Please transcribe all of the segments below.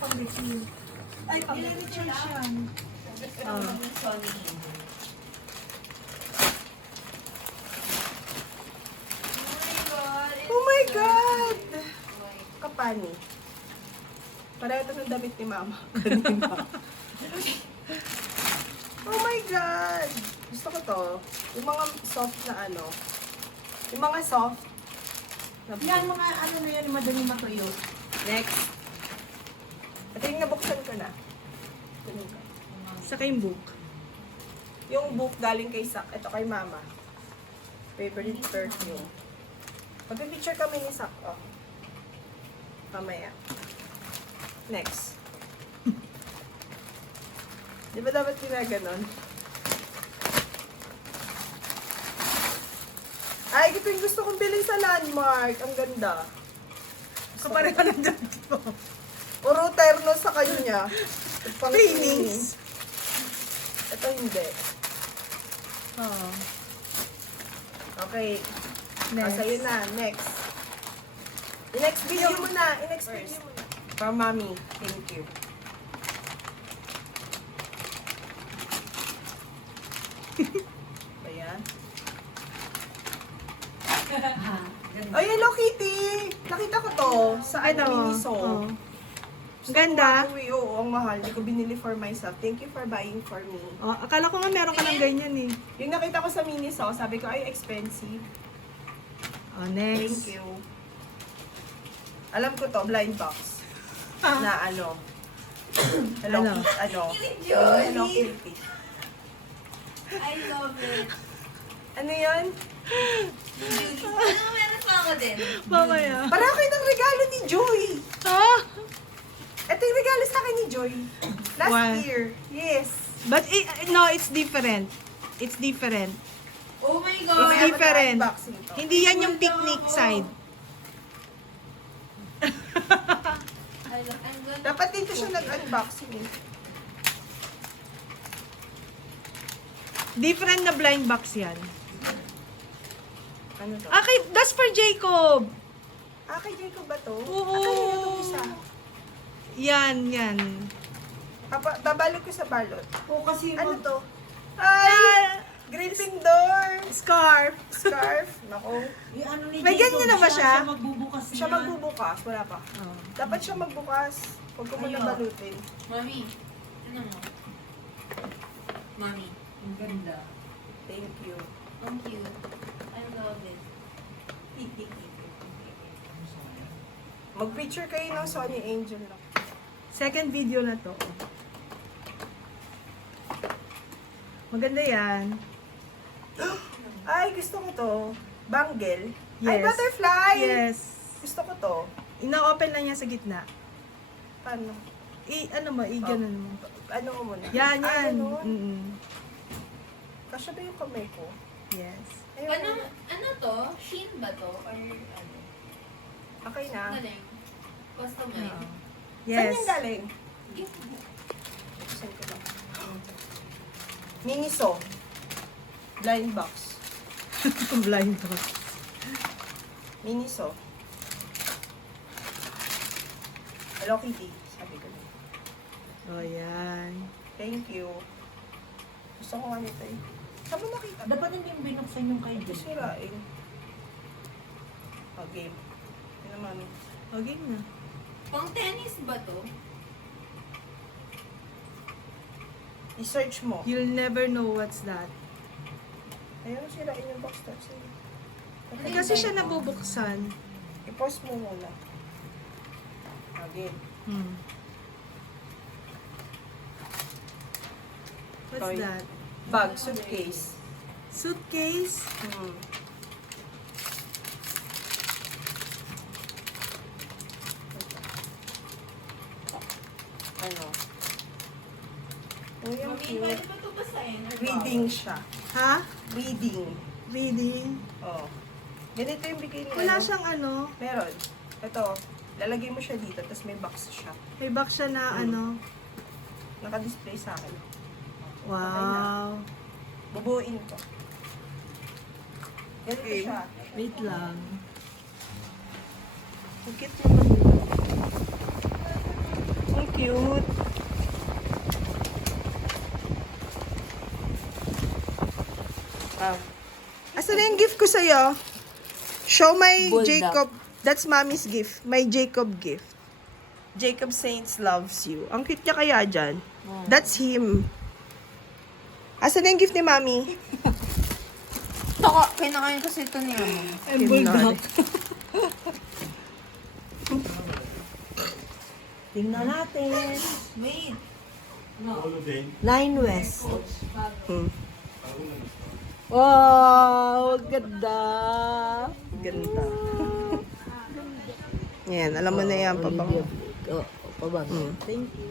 pang-review. Ay, pang-recharge yan. Sony. Oh my God! Kapani. Pareho ito ng damit ni Mama. Oh my God! Gusto ko to. Yung mga soft na ano. Yung mga soft. Yan, mga ano na yan, madali matuyo. Next. Ito yung nabuksan ko na. Tuloy ko. Saka yung book. Yung book galing kay Sak. Ito kay Mama. Favorite perfume. Magpipicture kami ni Sak. Oh. Mamaya. Next. Di ba dapat ginaganon? Ay, ito yung gusto kong bilhin sa Landmark. Ang ganda. Kapare ka ng dyan ko. Puro terno sa kanya. Pang Trainings. Ito hindi. Oo. Okay. Next. Sa'yo na. Next. I-next video mo na. I-next video mo na. From Mommy. Thank you. Ayan. Ay, Hello Kitty! Nakita ko to sa ano, Miniso. Oo. Ganda. Uy, oo, ang mahal. Hindi ko binili for myself. Thank you for buying for me. Oh, akala ko nga meron ka ng ganyan eh. Yung nakita ko sa Miniso, sabi ko, ay, expensive. Oh, Thank next. you. Alam ko to, blind box. Na ano. Hello Ano? Kitty. Ano? Jolie. Hello Kitty. I love it. Ano yan? Ano, meron pa ako din. Mamaya. Para kayo ng regalo ni Joy. Ah! Ito yung regalo sa akin ni Joy. Last Wow. year. Yes. But no, it's different. It's different. Oh my It's God. different. Unboxing to. Hindi yan yung picnic side. I'm gonna... Dapat dito siya nag-unboxing eh. Different na blind box yan. Ano to? Okay, that's for Jacob. Ah, kay Jacob ba to? Oo. Ah, kanina itong isa. Yan. Babalik ko sa balot. O kasi Ano to? Ay! Gripping door! Scarf. Scarf. Nako. yung ano ni May Jacob, ganyan na ba siya? Siya magbubukas Siya niyan. magbubukas. Wala pa. Oh. Dapat siya magbukas. Huwag ko muna Ayaw. balutin. Mami, ano mo? Mami, Ang ganda. Thank you. ang cute. I love it. Mag-picture kayo ng Sony Angel na. Second video na to. Maganda yan. Ay, gusto ko to. Bangle. Ay, Yes. butterfly! Yes. Gusto ko to. Ina-open lang niya sa gitna. Paano? Ano mo, ganun mo. Ano mo muna? Yan, Ah, yan. ganun. Mm-mm. Kasya ba yung kamay ko? Yes. Ano, ano to? Sheen ba to? Or ano? Okay na. Galing. Customize. Saan Yes. yung galing? Saan ko ba? Miniso. Blind box. Blind box. Miniso. Hello Kitty. Sabi ko na. Oh, yan. Thank you. Gusto ko nga nito eh. Saan mo nakita? Dapat hindi yung binuksan yung kay Jacob. Sirain. Oh, game. Yun naman. Okay na. Pang tennis ba to? I-search mo. You'll never know what's that. Ayaw mo sirain yung box tops eh. Eh, kasi siya nabubuksan. I-pause mo muna. Again. Hmm. What's Toy. that? Bag, suitcase. Suitcase? Hmm. Ano? Oh, yung Mami, cute. pwede ba ito basahin? Or Reading siya. Ha? Reading. Reading? Oh. Ganito yung bigay niya. Wala siyang ano. Meron. Ito. Lalagay mo siya dito, tapos may box siya. May box siya na Hmm. ano. Naka-display sa akin. Wow. Bubuin ko. Ganito Okay. siya. Wait lang. Ang cute naman nila. Ang cute. Wow. Asa na yung gift ko sa'yo? Show my Bulldog. Jacob. That's mommy's gift. My Jacob gift. Jacob Saints loves you. Ang cute niya kaya dyan. That's him. Asa na yung gift ni mommy? Kinakain kasi ito ni Mama. Bulldog. Tingnan natin. Wait. 9 West. Hmm. Wow, ganda. Ganda. Yan, alam mo na yan, pabango. Oh, pabango. Thank you.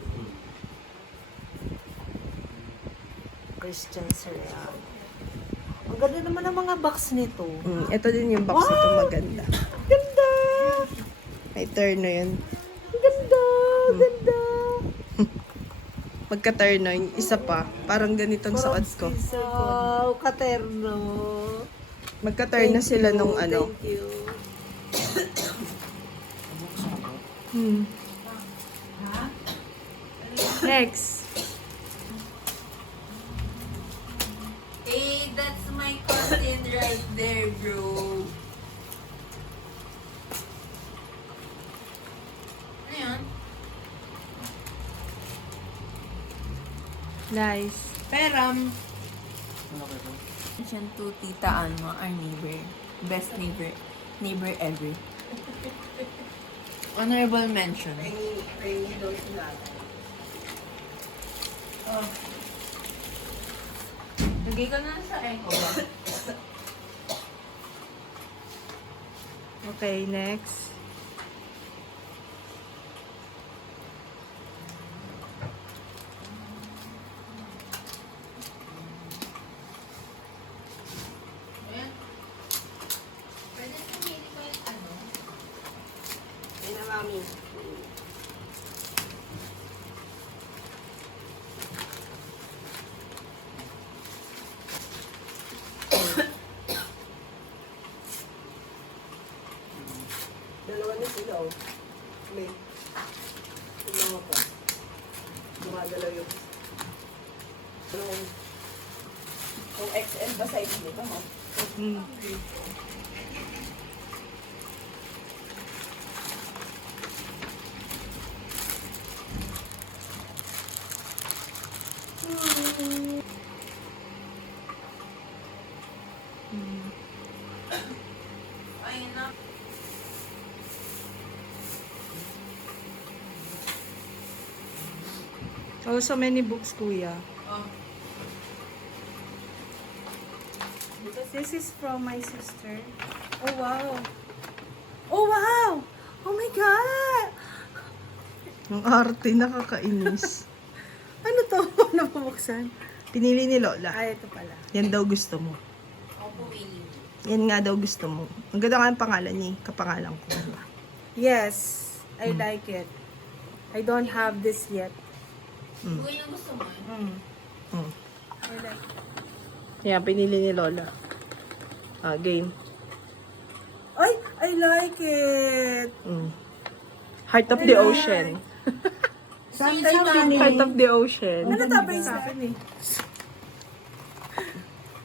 Christian cereal. Ang ganda naman ang mga box nito. Ito din yung box nito maganda. Ganda! May turn na yun. Ganda! Ganda! Magka-turn na yung isa pa. Parang ganitong suot ko. Wow, katerno. Magka-turn na sila nung ano. Thank you. Next. Hey, that's my cousin right there, bro. Ano yun? Nice. Peram. Mention to Tita Alma, our neighbor. Best neighbor ever. Honorable mention. Rainy daw sila. Lagay ko na sa echo ba? Okay, next. Ayan. Pwede pumili ko yung ano? Ayun na, mami. Dalawa na sila, oh. May. Tingnan ko. Gumagalaw yung. Yung XL ba size nito, mo? Ayun na. Oh, so many books, kuya. Oh. This is from my sister. Oh, wow. Oh, wow! Oh my God! Ang arte, nakakainis. Ano to? Ano pabuksan? Pinili ni Lola. Ay, ito pala. Yan daw gusto mo. Ako pumili. Yan nga daw gusto mo. Ang ganda nga ang pangalan niya. Kapangalan ko. Yes, I like it. I don't have this yet. Kung yung gusto mo. I like it. Yan, pinili ni Lola. Game. Ay, I like it. Heart of the Ocean. Heart of the Ocean. Ano tapos sa akin eh?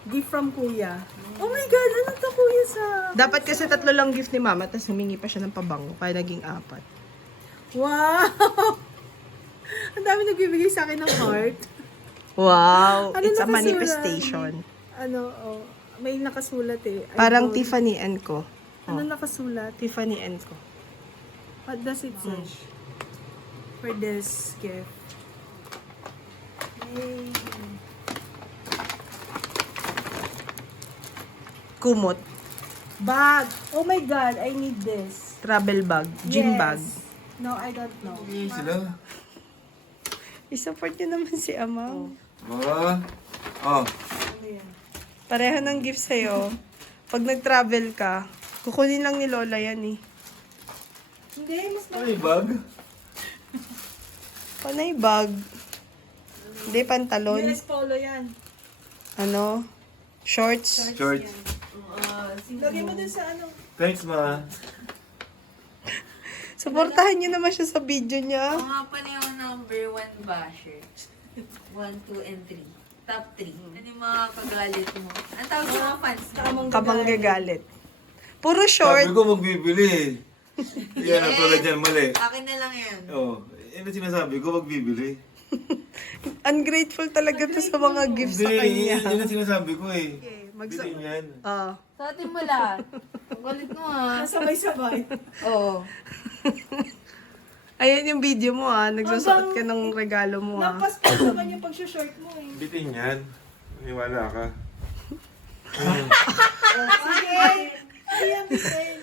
Gift from Kuya. Oh my God, ano to Kuya sa... Dapat kasi 3 lang gift ni Mama, tapos humingi pa siya ng pabango, kaya naging 4. Wow! Ang dami nagbibigay sa akin ng heart. Wow! Ano It's a nakasulat? manifestation. Ano, oh, may nakasulat eh. I Parang don't- Tiffany & Co. Ano nakasulat? Tiffany & Co. What does it say? For this gift. Yay. Kumot. Bag! Oh my God, I need this. Travel bag. Gym Yes. bag. No, I don't know. Sila. I-support niyo naman si Ama. Oh. Ano yan? Pareho ng gift sa'yo. Pag nag-travel ka, kukunin lang ni Lola yan eh. Hindi, mas Ano yung bag? Panay bag. Hindi, pantalon. US Polo yan. Ano? Shorts. Shorts. Lagyan mo dun sa ano. Thanks, ma. Supportahan niyo naman siya sa video niya. Oo nga pala yung number 1 basher? 1, 2, and 3. Top 3. Ano yung mga kagalit mo? Ang tawag sa mga fans mo? Kamanggagalit. Puro Sabi short. ko magbibili eh. Yan ang tulad yan, mali. Akin na lang yan. Oh, yan ang sinasabi ko, magbibili. Ungrateful talaga to sa mga gifts sa Hindi, kanya. yan ang sinasabi ko eh. Okay, Bilhin yan. Ah. Sa atin mo lahat. Ang galit mo ah. Sabay-sabay. Oo. Ayan yung video mo nagsusuot ka ng regalo mo Napaspas naman yung pag-short mo eh. Bitin yan. Maniwala ka. Sige. Ayan, bitin.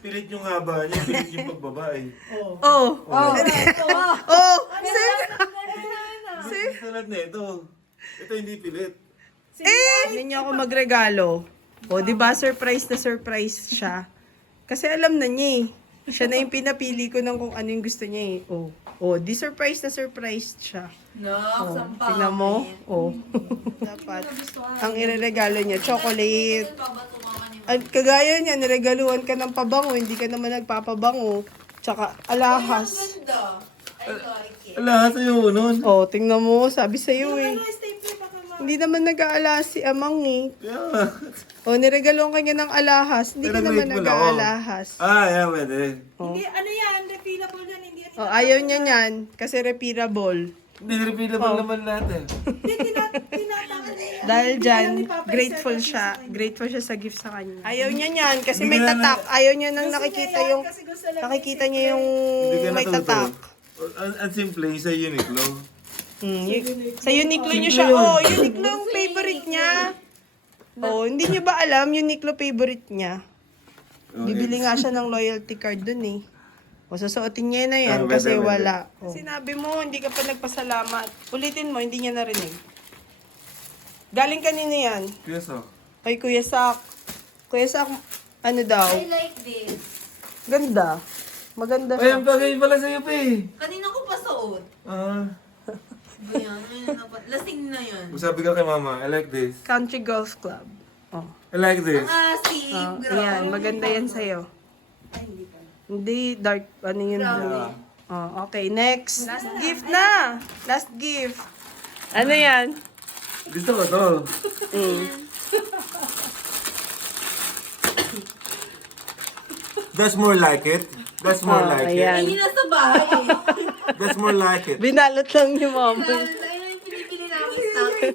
Pilit yung haba niya, pilit yung pagbaba eh. Oh. Oh. Oh. Oh. Sa lahat na ito. Ito hindi pilit. Hindi niya ako magregalo. O, di ba surprise na surprise siya. Kasi alam na niya eh. Siya na yung pinapili ko ng kung ano yung gusto niya eh. Oh, di surprise na surprise siya. No, sampang. Tingnan mo. Oh. Dapat. Ang ireregalo niya, chocolate. At kagaya niya, niregaluhan ka ng pabango, hindi ka naman nagpapabango. Tsaka alahas. Ganda. I like it. Ala, sa'yo nun. Oh, tingnan mo, sabi sa'yo eh. Staple baka Hindi naman nag-aalas si Amang eh. Kaya nga. Oh, niregaluhan ka niya ng alahas. Hindi ka Pero naman grateful ako. nag-aalahas. Yeah, pwede. Hindi, ano yan? Refillable yan. Hindi yan. Oh, ayaw niya niyan kasi repeatable. Hindi, refillable naman lahat eh. Tinatangan niya yan. Dahil Hindi dyan, lang ipapa-exert grateful kasi siya. sa kanya. Grateful siya sa gift sa kanya. Ayaw niya niyan kasi Hindi may ka na- tatak. Ayaw niya nang Gusto nakikita niya yan yung... kasi gusto lang Nakikita may niya yung Hindi ka may natuto. tatak. Ang simple, sa Uniqlo. Sa Uniqlo niya siya. Oh, Uniqlo ang favorite niya. Oh, hindi niyo ba alam, Uniqlo favorite niya. Bibili nga siya ng loyalty card dun eh. O, susuotin niya na yan Ah, kasi pwede, pwede. wala. Oh. Sinabi mo, hindi ka pa nagpasalamat. Ulitin mo, hindi niya narinig. Galing kanina yan. Kaya so. Kay Kuya Sak. Kuya Sak, ano daw? I like this. Ganda. Maganda Ay, siya. ang bagay pala sa'yo pa eh. Kanina ko pa suot. Ba yan? Ngayon na pa. Lasing na yan. Sabi ka kay mama, I like this. Country Golf Club. Oh. I like this. Ang asim. Oh, Grabe. ayan, maganda yan sa'yo. Hindi, dark, ano yun? Grabe. Oh, okay, next. Last gift na. Last gift. Ano yan? Gusto ko to. That's more like it. That's more like ayan. it. Hindi na sa bahay eh. That's more like it. Binalot lang ni mama.